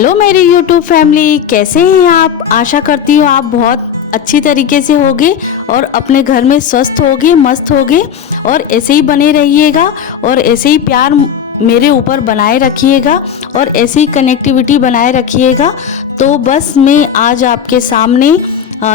Hello मेरी YouTube family, कैसे हैं आप। आशा करती हूँ आप बहुत अच्छी तरीके से होगे और अपने घर में स्वस्थ होगे, मस्त होगे और ऐसे ही बने रहिएगा और ऐसे ही प्यार मेरे ऊपर बनाए रखिएगा और ऐसी ही कनेक्टिविटी बनाए रखिएगा। तो बस मैं आज आपके सामने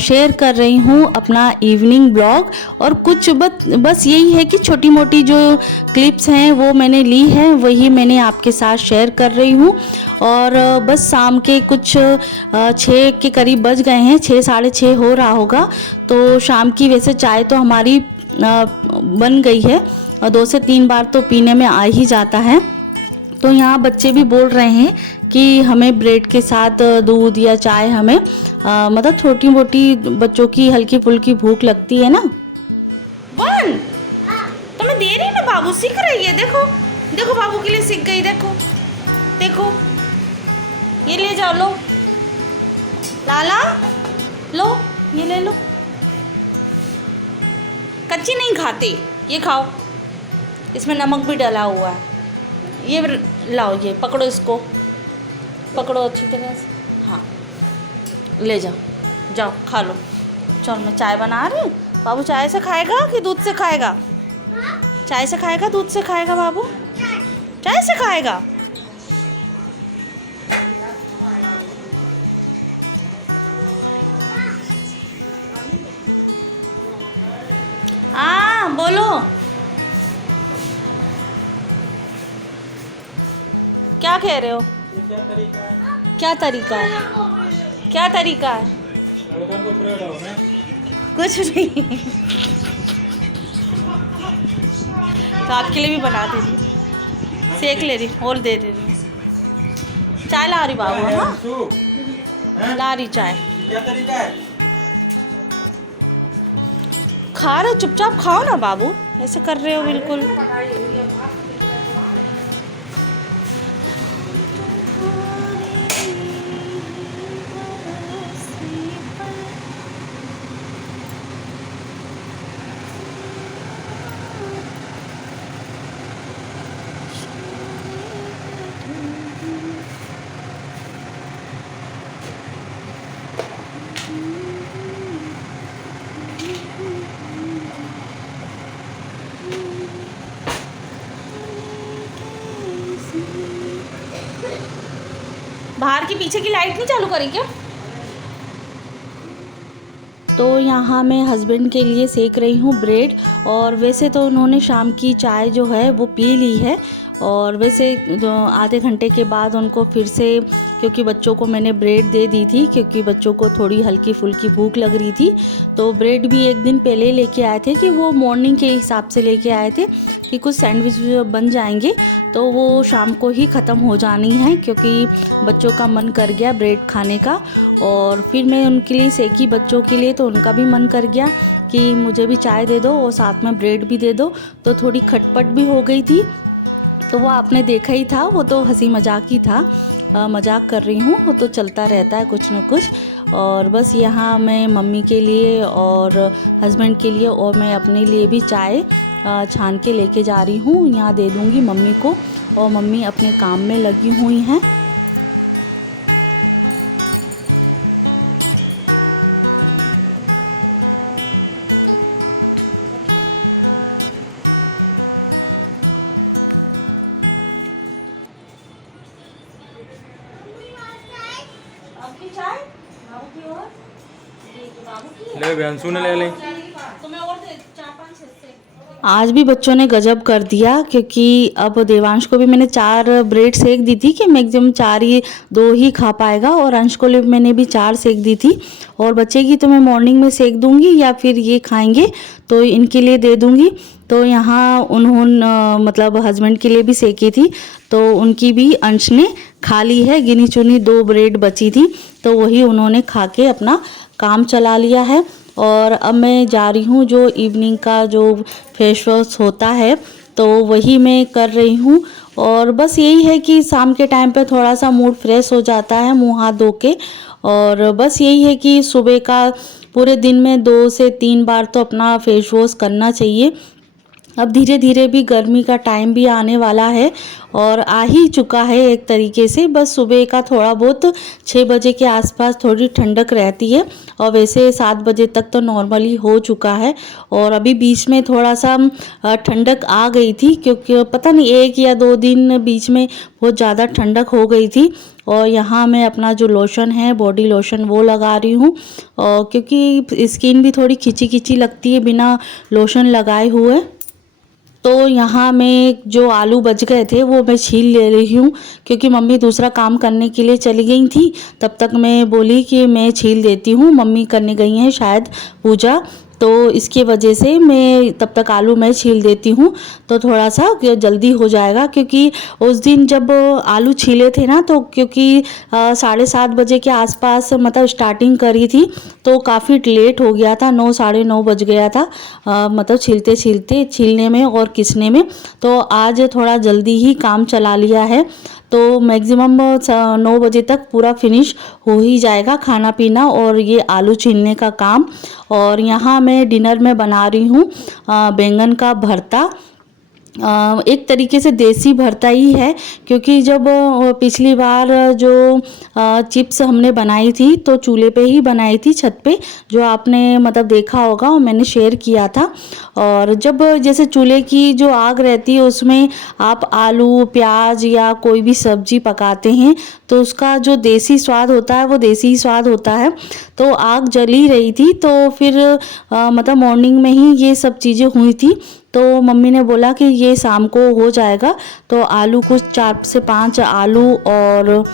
शेयर कर रही हूँ अपना इवनिंग ब्लॉग और कुछ बस यही है कि छोटी मोटी जो क्लिप्स हैं वो मैंने ली है, वही मैंने आपके साथ शेयर कर रही हूँ। और बस शाम के कुछ 6 के करीब बज गए हैं, 6 साढ़े 6 हो रहा होगा। तो शाम की वैसे चाय तो हमारी बन गई है और 2 से 3 बार तो पीने में आ ही जाता है। तो यहाँ बच्चे भी बोल रहे हैं कि हमें ब्रेड के साथ दूध या चाय हमें मतलब छोटी मोटी बच्चों की हल्की फुल्की भूख लगती है ना। वन तो मैं दे रही ना, बाबू सीख रही है। देखो देखो बाबू के लिए सीख गई। देखो देखो ये ले जाओ, लो लाला, लो ये ले लो। कच्ची नहीं खाते, ये खाओ, इसमें नमक भी डला हुआ है। ये लाओ, ये पकड़ो, इसको पकड़ो अच्छी तरह से। हाँ ले जाओ, जाओ खा लो। चलो मैं चाय बना रही हूँ। बाबू चाय से खाएगा कि दूध से खाएगा? चाय से खाएगा, दूध से खाएगा? बाबू चाय से खाएगा। बोलो क्या कह रहे हो? क्या तरीका है? क्या तरीका है? कुछ नहीं। तो आपके लिए भी बना दे रही, सेक ले रही और दे दे रही। चाय ला रही बाबू। हाँ ला रही चाय। क्या तरीका है? खा रहे, चुपचाप खाओ ना बाबू, ऐसे कर रहे हो बिल्कुल। बाहर की पीछे की लाइट नहीं चालू करी क्या? तो यहाँ मैं हस्बैंड के लिए सेक रही हूँ ब्रेड। और वैसे तो उन्होंने शाम की चाय जो है वो पी ली है और वैसे आधे घंटे के बाद उनको फिर से, क्योंकि बच्चों को मैंने ब्रेड दे दी थी क्योंकि बच्चों को थोड़ी हल्की फुल्की भूख लग रही थी। तो ब्रेड भी एक दिन पहले लेके आए थे कि वो मॉर्निंग के हिसाब से लेके आए थे कि कुछ सैंडविच बन जाएंगे, तो वो शाम को ही ख़त्म हो जानी है क्योंकि बच्चों का मन कर गया ब्रेड खाने का। और फिर मैं उनके लिए सेकी बच्चों के लिए, तो उनका भी मन कर गया कि मुझे भी चाय दे दो और साथ में ब्रेड भी दे दो। तो थोड़ी खटपट भी हो गई थी। तो वो आपने देखा ही था, वो तो हंसी मजाक ही था। मजाक कर रही हूँ, वो तो चलता रहता है कुछ न कुछ। और बस यहाँ मैं मम्मी के लिए और हस्बैंड के लिए और मैं अपने लिए भी चाय छान के लेके जा रही हूँ। यहाँ दे दूँगी मम्मी को और मम्मी अपने काम में लगी हुई हैं। ले बेंसू ने ले ले। आज भी बच्चों ने गजब कर दिया क्योंकि अब देवांश को भी मैंने 4 ब्रेड सेक दी थी कि मैक्सिमम 4 ही, 2 ही खा पाएगा। और अंश को लिए मैंने भी 4 सेक दी थी। और बच्चे की तो मैं मॉर्निंग में सेक दूंगी या फिर ये खाएंगे तो इनके लिए दे दूंगी। तो यहाँ उन्होंने मतलब हस्बैंड के लिए भी सेकी थी, तो उनकी भी अंश ने खा ली है। गिनी चुनी 2 ब्रेड बची थी तो वही उन्होंने खा के अपना काम चला लिया है। और अब मैं जा रही हूँ, जो इवनिंग का जो फेस वॉश होता है तो वही मैं कर रही हूँ। और बस यही है कि शाम के टाइम पे थोड़ा सा मूड फ्रेश हो जाता है मुँह हाथ धो के। और बस यही है कि सुबह का पूरे दिन में 2 से 3 बार तो अपना फेस वॉश करना चाहिए। अब धीरे धीरे भी गर्मी का टाइम भी आने वाला है और आ ही चुका है एक तरीके से। बस सुबह का थोड़ा बहुत 6 बजे के आसपास थोड़ी ठंडक रहती है और वैसे 7 बजे तक तो नॉर्मली हो चुका है। और अभी बीच में थोड़ा सा ठंडक आ गई थी, क्योंकि पता नहीं 1 या 2 दिन बीच में बहुत ज़्यादा ठंडक हो गई थी। और यहाँ मैं अपना जो लोशन है, बॉडी लोशन, वो लगा रही हूँ, और क्योंकि स्किन भी थोड़ी खिंची खिंची लगती है बिना लोशन लगाए हुए। तो यहाँ मैं जो आलू बच गए थे वो मैं छील ले रही हूँ, क्योंकि मम्मी दूसरा काम करने के लिए चली गई थी। तब तक मैं बोली कि मैं छील देती हूँ, मम्मी करने गई हैं शायद पूजा, तो इसकी वजह से मैं तब तक आलू मैं छील देती हूँ तो थोड़ा सा जल्दी हो जाएगा। क्योंकि उस दिन जब आलू छीले थे ना, तो क्योंकि 7:30 बजे के आसपास मतलब स्टार्टिंग करी थी, तो काफ़ी लेट हो गया था, 9 साढ़े 9 बज गया था मतलब छीलने में और किसने में। तो आज थोड़ा जल्दी ही काम चला लिया है, तो मैक्सिमम 9 बजे तक पूरा फिनिश हो ही जाएगा खाना पीना और ये आलू छीलने का काम। और यहाँ मैं डिनर में बना रही हूँ बैंगन का भरता। एक तरीके से देसी भरता ही है, क्योंकि जब पिछली बार जो चिप्स हमने बनाई थी तो चूल्हे पे ही बनाई थी, छत पे, जो आपने मतलब देखा होगा और मैंने शेयर किया था। और जब जैसे चूल्हे की जो आग रहती है उसमें आप आलू प्याज या कोई भी सब्जी पकाते हैं तो उसका जो देसी स्वाद होता है वो देसी स्वाद होता है। तो आग जली रही थी, तो फिर मतलब मॉर्निंग में ही ये सब चीज़ें हुई थी। तो मम्मी ने बोला कि ये शाम को हो जाएगा, तो आलू कुछ 4 से 5 आलू और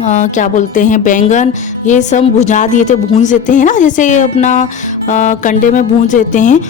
क्या बोलते हैं बैंगन, ये सब भुजा दिए थे, भूंज देते हैं ना जैसे अपना कंडे में भूंज देते हैं।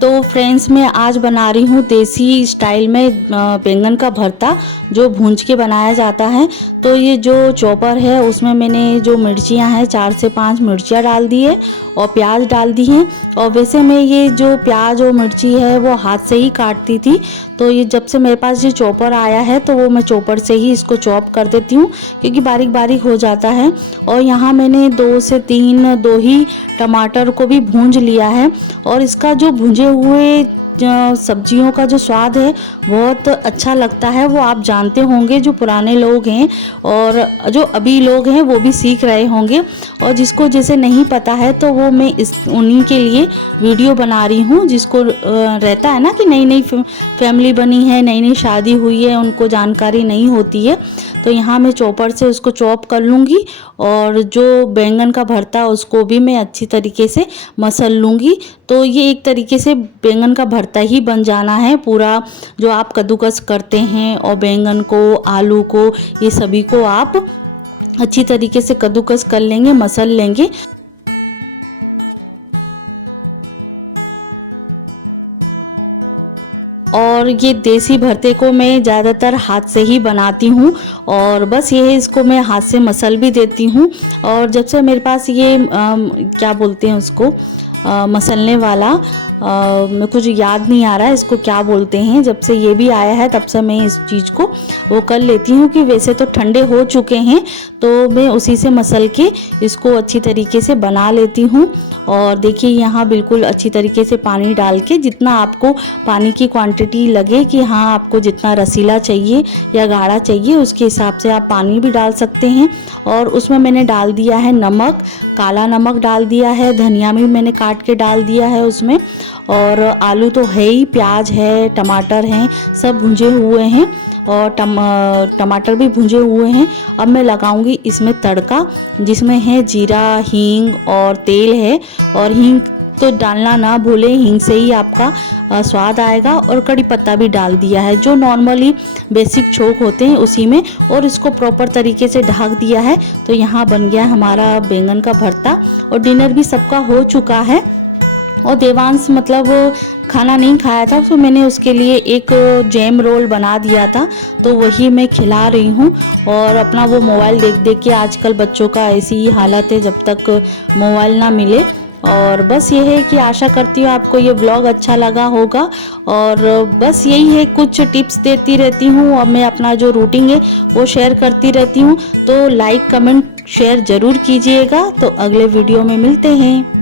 तो फ्रेंड्स, मैं आज बना रही हूँ देसी स्टाइल में बैंगन का भरता, जो भूंज के बनाया जाता है। तो ये जो चॉपर है उसमें मैंने जो मिर्चियाँ हैं 4 से 5 मिर्चियाँ डाल दी है और प्याज डाल दी हैं। और वैसे मैं ये जो प्याज और मिर्ची है वो हाथ से ही काटती थी, तो ये जब से मेरे पास ये चॉपर आया है तो वो मैं चॉपर से ही इसको चॉप कर देती हूँ, क्योंकि बारीक बारीक हो जाता है। और यहाँ मैंने 2 से 3 ही टमाटर को भी भूंज लिया है। और इसका जो भुंजे हुए सब्जियों का जो स्वाद है बहुत अच्छा लगता है, वो आप जानते होंगे जो पुराने लोग हैं और जो अभी लोग हैं वो भी सीख रहे होंगे। और जिसको जैसे नहीं पता है तो वो मैं उन्हीं के लिए वीडियो बना रही हूँ, जिसको रहता है ना कि नई नई फैमिली बनी है, नई नई शादी हुई है, उनको जानकारी नहीं होती है। तो यहाँ मैं चॉपर से उसको चॉप कर लूँगी और जो बैंगन का भरता उसको भी मैं अच्छी तरीके से मसल लूँगी। तो ये एक तरीके से बैंगन का भरता ही बन जाना है पूरा, जो आप कद्दूकस करते हैं और बैंगन को, आलू को, ये सभी को आप अच्छी तरीके से कद्दूकस कर लेंगे, मसल लेंगे। और ये देसी भरते को मैं ज़्यादातर हाथ से ही बनाती हूँ और बस ये है, इसको मैं हाथ से मसल भी देती हूँ। और जब से मेरे पास ये क्या बोलते हैं उसको मसलने वाला, मैं कुछ याद नहीं आ रहा है इसको क्या बोलते हैं, जब से ये भी आया है तब से मैं इस चीज़ को वो कर लेती हूँ कि वैसे तो ठंडे हो चुके हैं तो मैं उसी से मसल के इसको अच्छी तरीके से बना लेती हूँ। और देखिए यहाँ बिल्कुल अच्छी तरीके से पानी डाल के, जितना आपको पानी की क्वांटिटी लगे कि हाँ आपको जितना रसीला चाहिए या गाढ़ा चाहिए उसके हिसाब से आप पानी भी डाल सकते हैं। और उसमें मैंने डाल दिया है नमक, काला नमक डाल दिया है, धनिया भी मैंने काट के डाल दिया है उसमें। और आलू तो है ही, प्याज है, टमाटर हैं, सब भुंजे हुए हैं और टमाटर भी भुंजे हुए हैं। अब मैं लगाऊंगी इसमें तड़का, जिसमें है जीरा, हींग और तेल है। और हींग तो डालना ना भूलें, हींग से ही आपका स्वाद आएगा। और कड़ी पत्ता भी डाल दिया है, जो नॉर्मली बेसिक छोंक होते हैं उसी में, और इसको प्रॉपर तरीके से ढक दिया है। तो यहाँ बन गया हमारा बैंगन का भरता। और डिनर भी सबका हो चुका है। और देवांश मतलब खाना नहीं खाया था, तो मैंने उसके लिए एक जैम रोल बना दिया था, तो वही मैं खिला रही हूँ। और अपना वो मोबाइल देख देख के, आजकल बच्चों का ऐसी ही हालत है, जब तक मोबाइल ना मिले। और बस ये है कि आशा करती हूँ आपको ये ब्लॉग अच्छा लगा होगा। और बस यही है, कुछ टिप्स देती रहती हूँ, अब मैं अपना जो रूटीन है वो शेयर करती रहती हूँ। तो लाइक कमेंट शेयर ज़रूर कीजिएगा। तो अगले वीडियो में मिलते हैं।